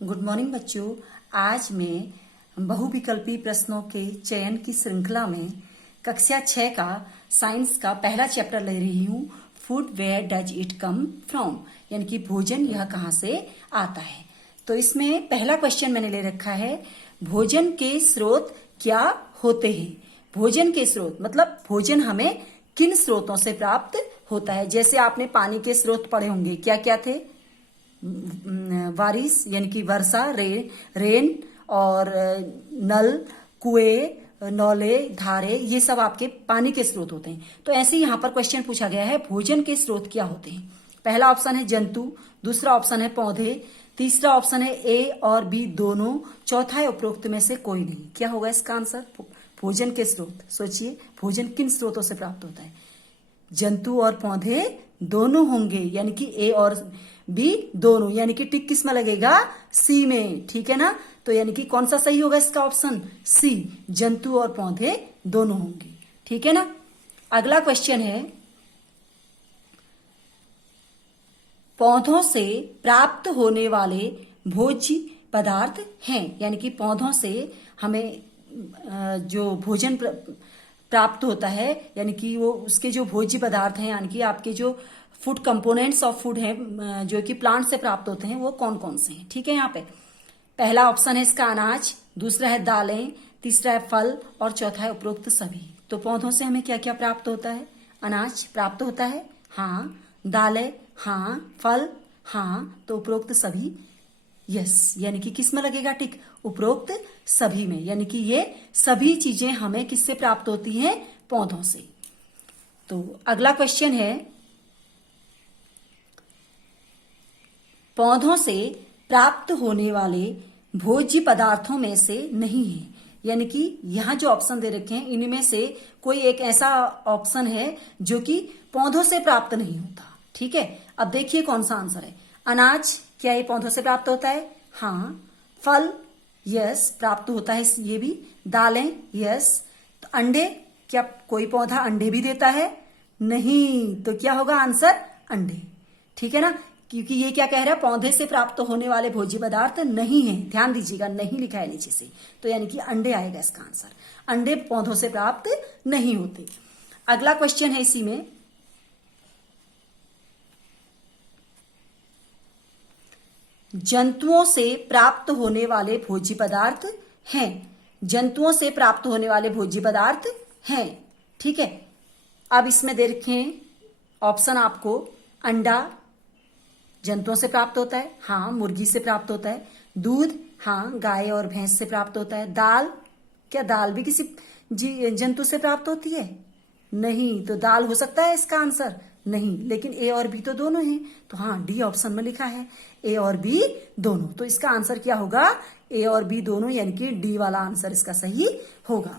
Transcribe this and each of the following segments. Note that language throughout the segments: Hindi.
गुड मॉर्निंग बच्चों। आज मैं बहुविकल्पी प्रश्नों के चयन की श्रृंखला में कक्षा 6 का साइंस का पहला चैप्टर ले रही हूँ। Food where does it come from, यानी कि भोजन यह कहाँ से आता है। तो इसमें पहला क्वेश्चन मैंने ले रखा है, भोजन के स्रोत क्या होते हैं। भोजन के स्रोत मतलब भोजन हमें किन स्रोतों से प्राप्त होता है। जैसे आपने पानी के स्रोत पढ़े होंगे, क्या क्या थे। बारिश यानी कि वर्षा, रेन और नल, कुएं, नौले, धारे, ये सब आपके पानी के स्रोत होते हैं। तो ऐसे ही यहाँ पर क्वेश्चन पूछा गया है, भोजन के स्रोत क्या होते हैं। पहला ऑप्शन है जंतु, दूसरा ऑप्शन है पौधे, तीसरा ऑप्शन है ए और बी दोनों, चौथा है उपरोक्त में से कोई नहीं। क्या होगा इसका आंसर। भोजन के स्रोत, सोचिए भोजन किन स्रोतों से प्राप्त होता है। जंतु और पौधे दोनों होंगे, यानी कि ए और बी दोनों, यानी कि टिक किस में लगेगा, सी में। ठीक है ना। तो यानी कि कौन सा सही होगा इसका ऑप्शन, सी, जंतु और पौधे दोनों होंगे। ठीक है ना। अगला क्वेश्चन है, पौधों से प्राप्त होने वाले भोज्य पदार्थ हैं, यानी कि पौधों से हमें जो भोजन प्राप्त होता है, यानी कि वो उसके जो भोज्य पदार्थ हैं, यानी कि आपके जो फूड कंपोनेंट्स ऑफ फूड हैं जो कि प्लांट से प्राप्त होते हैं, वो कौन कौन से हैं। ठीक है। यहाँ पे पहला ऑप्शन है इसका अनाज, दूसरा है दालें, तीसरा है फल और चौथा है उपरोक्त सभी। तो पौधों से हमें क्या क्या प्राप्त होता है। अनाज प्राप्त होता है, हाँ। दालें, हाँ। फल, हाँ। तो उपरोक्त सभी, यस, यानी कि किस में लगेगा टिक, उपरोक्त सभी में। यानी कि ये सभी चीजें हमें किससे प्राप्त होती हैं, पौधों से। तो अगला क्वेश्चन है, पौधों से प्राप्त होने वाले भोज्य पदार्थों में से नहीं है, यानी कि यहां जो ऑप्शन दे रखे हैं इनमें से कोई एक ऐसा ऑप्शन है जो कि पौधों से प्राप्त नहीं होता। ठीक है। अब देखिए कौन सा आंसर है। अनाज, क्या ये पौधों से प्राप्त होता है, हाँ। फल, यस, प्राप्त होता है ये भी। दालें, यस। तो अंडे, क्या कोई पौधा अंडे भी देता है, नहीं। तो क्या होगा आंसर, अंडे। ठीक है ना। क्योंकि ये क्या कह रहा है, पौधे से प्राप्त होने वाले भोज्य पदार्थ नहीं है, ध्यान दीजिएगा, नहीं लिखा है नीचे से। तो यानी कि अंडे आएगा इसका आंसर। अंडे पौधों से प्राप्त नहीं होते। अगला क्वेश्चन है इसी में, जंतुओं से प्राप्त होने वाले भोज्य पदार्थ हैं। जंतुओं से प्राप्त होने वाले भोज्य पदार्थ हैं। ठीक है। अब इसमें दे रखे ऑप्शन आपको, अंडा जंतुओं से प्राप्त होता है, हाँ। मुर्गी से प्राप्त होता है। दूध, हाँ, गाय और भैंस से प्राप्त होता है। दाल, क्या दाल भी किसी जंतु से प्राप्त होती है, नहीं। तो दाल हो सकता है इसका आंसर, नहीं। लेकिन ए और बी तो दोनों हैं, तो हाँ, डी ऑप्शन में लिखा है ए और बी दोनों। तो इसका आंसर क्या होगा, ए और बी दोनों, यानी कि डी वाला आंसर इसका सही होगा।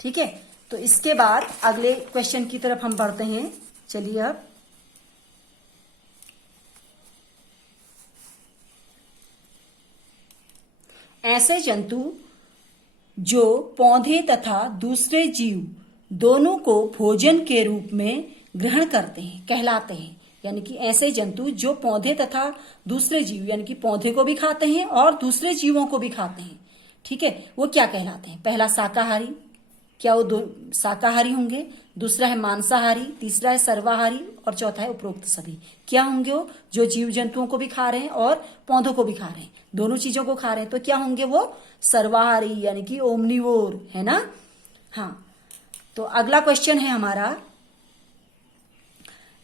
ठीक है। तो इसके बाद अगले क्वेश्चन की तरफ हम बढ़ते हैं। चलिए, अब ऐसे जंतु जो पौधे तथा दूसरे जीव दोनों को भोजन के रूप में ग्रहण करते हैं कहलाते हैं, यानी कि ऐसे जंतु जो पौधे तथा दूसरे जीव, यानी कि पौधे को भी खाते हैं और दूसरे जीवों को भी खाते हैं। ठीक है। वो क्या कहलाते हैं। पहला शाकाहारी, क्या वो दो शाकाहारी होंगे, दूसरा है मांसाहारी, तीसरा है सर्वाहारी और चौथा है उपरोक्त सभी। क्या होंगे वो, जो जीव जंतुओं को भी खा रहे हैं और पौधों को भी खा रहे हैं, दोनों चीजों को खा रहे हैं। तो क्या होंगे वो, सर्वाहारी, यानी कि ओमनिवोर, है ना। हाँ। तो अगला क्वेश्चन है हमारा,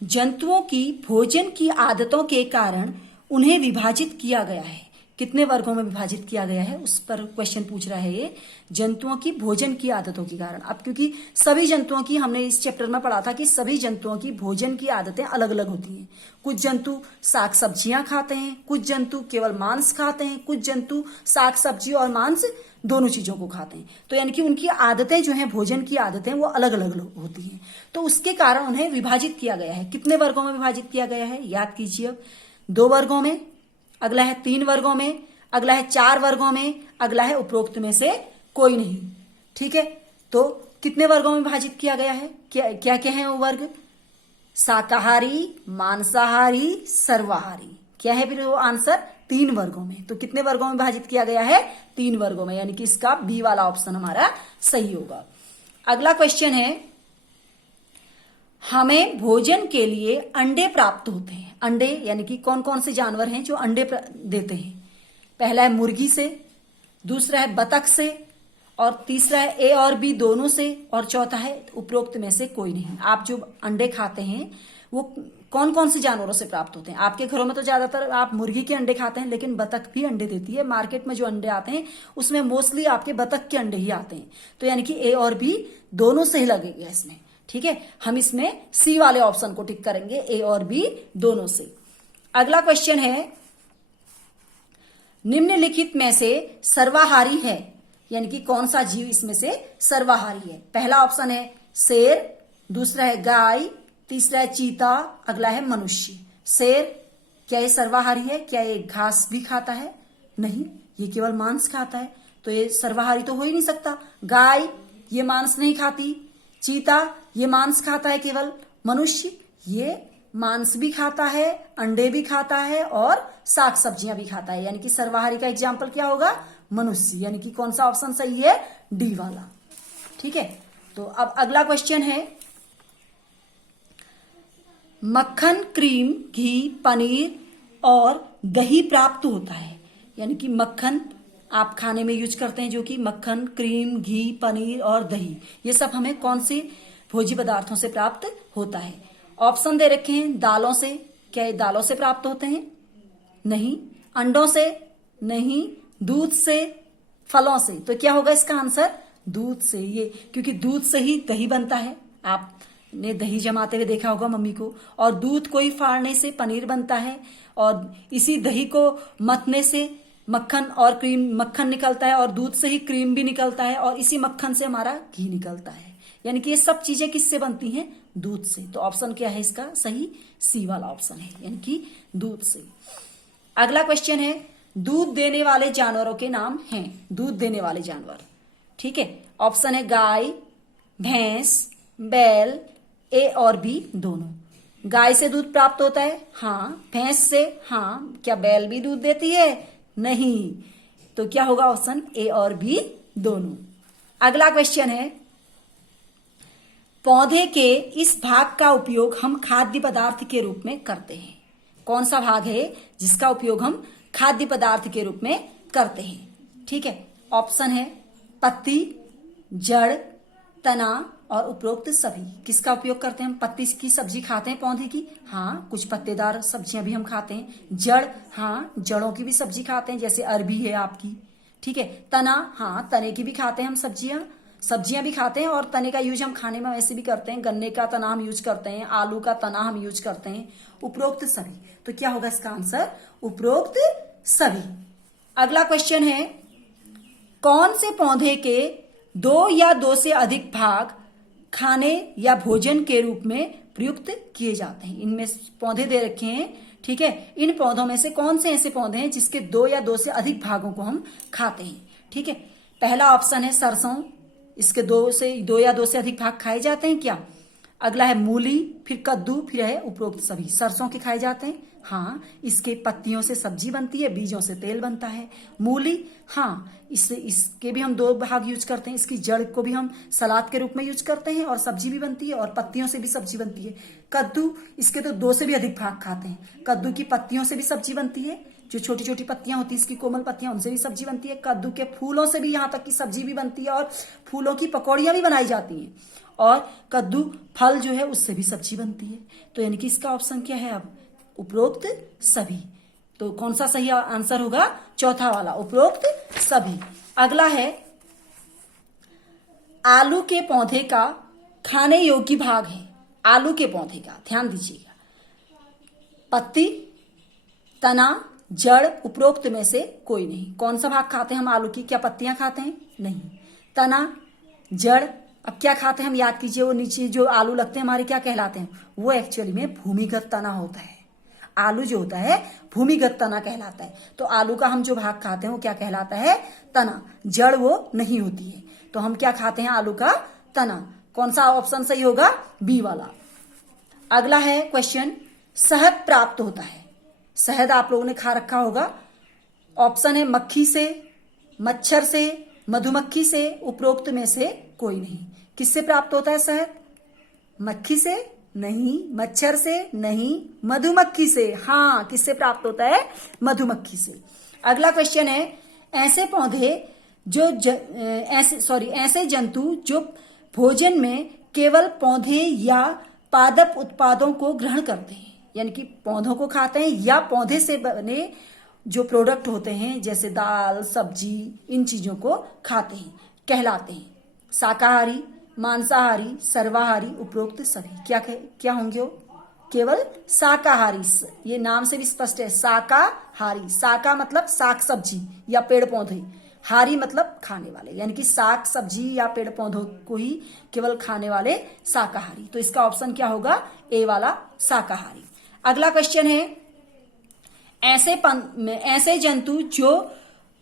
जंतुओं की भोजन की आदतों के कारण उन्हें विभाजित किया गया है। कितने वर्गों में विभाजित किया गया है, उस पर क्वेश्चन पूछ रहा है ये। जंतुओं की भोजन की आदतों के कारण, अब क्योंकि सभी जंतुओं की, हमने इस चैप्टर में पढ़ा था कि सभी जंतुओं की भोजन की आदतें अलग अलग होती हैं। कुछ जंतु साग सब्जियां खाते हैं, कुछ जंतु केवल मांस खाते हैं, कुछ जंतु साग सब्जी और मांस दोनों चीजों को खाते हैं। तो यानी कि उनकी आदतें जो हैं, भोजन की आदतें, वो अलग अलग होती हैं। तो उसके कारण उन्हें विभाजित किया गया है। कितने वर्गों में विभाजित किया गया है, याद कीजिए। अब 2 वर्गों में, अगला है 3 वर्गों में, अगला है 4 वर्गों में, अगला है उपरोक्त में से कोई नहीं। ठीक है। तो कितने वर्गों में विभाजित किया गया है, क्या क्या क्या है वो वर्ग, शाकाहारी, मांसाहारी, सर्वाहारी। क्या है फिर वो आंसर, 3 वर्गों में। तो कितने वर्गों में विभाजित किया गया है? 3 वर्गों में, यानी कि इसका बी वाला ऑप्शन हमारा सही होगा। अगला क्वेश्चन है, हमें भोजन के लिए अंडे प्राप्त होते हैं। अंडे यानी कि कौन कौन से जानवर हैं जो अंडे देते हैं? पहला है मुर्गी से, दूसरा है बतख से, और तीसरा है ए और बी दोनों से, और चौथा है उपरोक्त में से कोई नहीं। आप जो अंडे खाते हैं वो कौन कौन से जानवरों से प्राप्त होते हैं? आपके घरों में तो ज्यादातर आप मुर्गी के अंडे खाते हैं, लेकिन बतख भी अंडे देती है। मार्केट में जो अंडे आते हैं उसमें मोस्टली आपके बतख के अंडे ही आते हैं। तो यानी कि ए और बी दोनों से ही लगेगा इसमें। ठीक है, हम इसमें सी वाले ऑप्शन को टिक करेंगे, ए और बी दोनों से। अगला क्वेश्चन है, निम्नलिखित में से सर्वाहारी है, यानी कि कौन सा जीव इसमें से सर्वाहारी है? पहला ऑप्शन है शेर, दूसरा है गाय, तीसरा है चीता, अगला है मनुष्य। शेर, क्या ये सर्वाहारी है? क्या ये घास भी खाता है? नहीं, ये केवल मांस खाता है, तो ये सर्वाहारी तो हो ही नहीं सकता। गाय, ये मांस नहीं खाती। चीता, ये मांस खाता है केवल। मनुष्य, ये मांस भी खाता है, अंडे भी खाता है और साग सब्जियां भी खाता है, यानी कि सर्वाहारी का एग्जाम्पल क्या होगा? मनुष्य। यानी कि कौन सा ऑप्शन सही है? डी वाला। ठीक है, तो अब अगला क्वेश्चन है, मक्खन, क्रीम, घी, पनीर और दही प्राप्त होता है। यानी कि मक्खन आप खाने में यूज करते हैं, जो कि मक्खन, क्रीम, घी, पनीर और दही, ये सब हमें कौन से भोज्य पदार्थों से प्राप्त होता है? ऑप्शन दे रखे हैं, दालों से, क्या ये दालों से प्राप्त होते हैं? नहीं। अंडों से? नहीं। दूध से? फलों से? तो क्या होगा इसका आंसर? दूध से। ये क्योंकि दूध से ही दही बनता है, आपने दही जमाते हुए देखा होगा मम्मी को, और दूध को ही फाड़ने से पनीर बनता है, और इसी दही को मथने से मक्खन और क्रीम, मक्खन निकलता है, और दूध से ही क्रीम भी निकलता है, और इसी मक्खन से हमारा घी निकलता है। यानी कि ये सब चीजें किससे बनती हैं? दूध से। तो ऑप्शन क्या है इसका सही? सी वाला ऑप्शन है, यानी कि दूध से। अगला क्वेश्चन है, दूध देने वाले जानवरों के नाम हैं। दूध देने वाले जानवर, ठीक है, ऑप्शन है गाय, भैंस, बैल, ए और बी दोनों। गाय से दूध प्राप्त होता है? हाँ। भैंस से? हाँ। क्या बैल भी दूध देती है? नहीं। तो क्या होगा ऑप्शन? ए और बी दोनों। अगला क्वेश्चन है, पौधे के इस भाग का उपयोग हम खाद्य पदार्थ के रूप में करते हैं। कौन सा भाग है जिसका उपयोग हम खाद्य पदार्थ के रूप में करते हैं? ठीक है, ऑप्शन है पत्ती, जड़, तना और उपरोक्त सभी। किसका उपयोग करते हैं हम? पत्ती की सब्जी खाते हैं पौधे की, हाँ। कुछ पत्तेदार सब्जियां भी हम खाते हैं। जड़, हाँ, जड़ों की भी सब्जी खाते हैं, जैसे अरबी है आपकी, ठीक है। तना, हाँ, तने की भी खाते हैं हम सब्जियां भी खाते हैं, और तने का यूज हम खाने में वैसे भी करते हैं। गन्ने का तना हम यूज करते हैं, आलू का तना हम यूज करते हैं। उपरोक्त सभी, तो क्या होगा इसका आंसर? उपरोक्त सभी। अगला क्वेश्चन है, कौन से पौधे के 2 या 2 से अधिक भाग खाने या भोजन के रूप में प्रयुक्त किए जाते हैं? इनमें पौधे दे रखे हैं, ठीक है। इन पौधों में से कौन से ऐसे पौधे हैं जिसके 2 या 2 से अधिक भागों को हम खाते हैं? ठीक है, पहला ऑप्शन है सरसों, इसके 2 या 2 से अधिक भाग खाए जाते हैं क्या? अगला है मूली, फिर कद्दू, फिर है उपरोक्त सभी। सरसों के खाए जाते हैं, हाँ। इसके पत्तियों से सब्जी बनती है, बीजों से तेल बनता है। मूली, हाँ, इसके भी हम 2 भाग यूज करते हैं। इसकी जड़ को भी हम सलाद के रूप में यूज करते हैं, और सब्जी भी बनती है, और पत्तियों से भी सब्जी बनती है। कद्दू, इसके तो 2 से भी अधिक भाग खाते हैं। कद्दू की पत्तियों से भी सब्जी बनती है, जो छोटी छोटी पत्तियां होती है इसकी कोमल पत्तियां, उनसे भी सब्जी बनती है। कद्दू के फूलों से भी यहाँ तक की सब्जी भी बनती है, और फूलों की पकौड़ियां भी बनाई जाती हैं, और कद्दू फल जो है उससे भी सब्जी बनती है। तो यानी कि इसका ऑप्शन क्या है अब? उपरोक्त सभी। तो कौन सा सही आंसर होगा? चौथा वाला, उपरोक्त सभी। अगला है, आलू के पौधे का खाने योग्य भाग है। आलू के पौधे का ध्यान दीजिएगा, पत्ती, तना, जड़, उपरोक्त में से कोई नहीं। कौन सा भाग खाते हैं हम आलू की? क्या पत्तियां खाते हैं? नहीं। तना, जड़, अब क्या खाते हैं हम? याद कीजिए, वो नीचे जो आलू लगते हैं हमारे क्या कहलाते हैं? वो एक्चुअली में भूमिगत तना होता है। आलू जो होता है भूमिगत तना कहलाता है। तो आलू का हम जो भाग खाते हैं वो क्या कहलाता है? तना। जड़ वो नहीं होती है, तो हम क्या खाते हैं? आलू का तना। कौन सा ऑप्शन सही होगा? बी वाला। अगला है क्वेश्चन, शहद प्राप्त होता है। शहद आप लोगों ने खा रखा होगा, ऑप्शन है मक्खी से, मच्छर से, मधुमक्खी से, उपरोक्त में से कोई नहीं। किससे प्राप्त होता है शहद? मक्खी से नहीं, मच्छर से नहीं, मधुमक्खी से। हाँ, किससे प्राप्त होता है? मधुमक्खी से। अगला क्वेश्चन है, ऐसे पौधे जो ऐसे जंतु जो भोजन में केवल पौधे या पादप उत्पादों को ग्रहण करते हैं, यानी कि पौधों को खाते हैं या पौधे से बने जो प्रोडक्ट होते हैं जैसे दाल, सब्जी, इन चीजों को खाते हैं, कहलाते हैं शाकाहारी, मांसाहारी, सर्वाहारी, उपरोक्त सभी। क्या होंगे वो? केवल शाकाहारी। ये नाम से भी स्पष्ट है, शाकाहारी। शाका मतलब साग सब्जी या पेड़ पौधे, हारी मतलब खाने वाले, यानी कि साग सब्जी या पेड़ पौधों को ही केवल खाने वाले शाकाहारी। तो इसका ऑप्शन क्या होगा? ए वाला, शाकाहारी। अगला क्वेश्चन है, ऐसे जंतु जो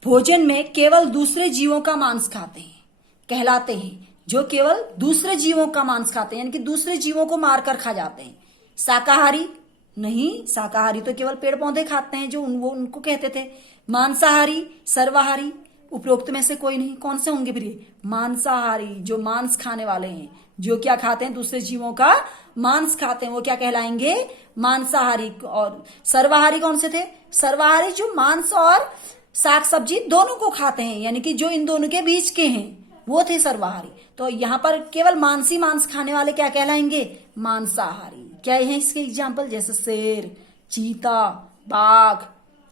भोजन में केवल दूसरे जीवों का मांस खाते हैं कहलाते हैं, जो केवल दूसरे जीवों का मांस खाते हैं, यानी कि दूसरे जीवों को मारकर खा जाते हैं। शाकाहारी नहीं, शाकाहारी तो केवल पेड़ पौधे खाते हैं जो वो उनको कहते थे। मांसाहारी, सर्वाहारी, उपरोक्त में से कोई नहीं। कौन से होंगे फिर ये? मांसाहारी, जो मांस खाने वाले हैं, जो क्या खाते हैं? दूसरे जीवों का मांस खाते हैं, वो क्या कहलाएंगे? मांसाहारी। और सर्वाहारी कौन से थे? सर्वाहारी जो मांस और साग सब्जी दोनों को खाते हैं, यानी कि जो इन दोनों के बीच के हैं, वो थे सर्वाहारी। तो यहां पर केवल मांस खाने वाले क्या कहलाएंगे? मांसाहारी। क्या है इसके एग्जाम्पल? जैसे शेर, चीता, बाघ,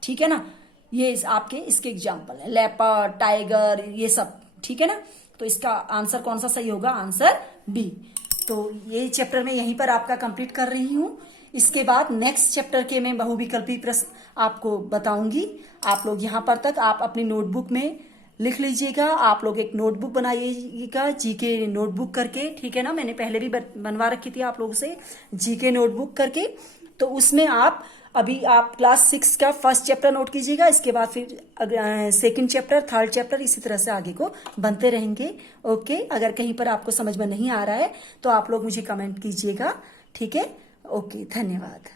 ठीक है ना, ये आपके इसके एग्जाम्पल है। लेपर्ड, टाइगर, ये सब, ठीक है ना। तो इसका आंसर कौन सा सही होगा? Answer B. तो ये चैप्टर में यहीं पर आपका कंप्लीट कर रही हूं। इसके बाद नेक्स्ट चैप्टर के मैं बहुविकल्पी प्रश्न आपको बताऊंगी। आप लोग यहां पर तक आप अपनी नोटबुक में लिख लीजिएगा। आप लोग एक नोटबुक बनाइएगा जीके नोटबुक करके, ठीक है ना। मैंने पहले भी बनवा रखी थी आप लोगों से जीके नोटबुक करके। तो उसमें आप अभी आप क्लास 6 का फर्स्ट चैप्टर नोट कीजिएगा, इसके बाद फिर सेकंड चैप्टर, थर्ड चैप्टर, इसी तरह से आगे को बनते रहेंगे। ओके, अगर कहीं पर आपको समझ में नहीं आ रहा है तो आप लोग मुझे कमेंट कीजिएगा, ठीक है। ओके, धन्यवाद।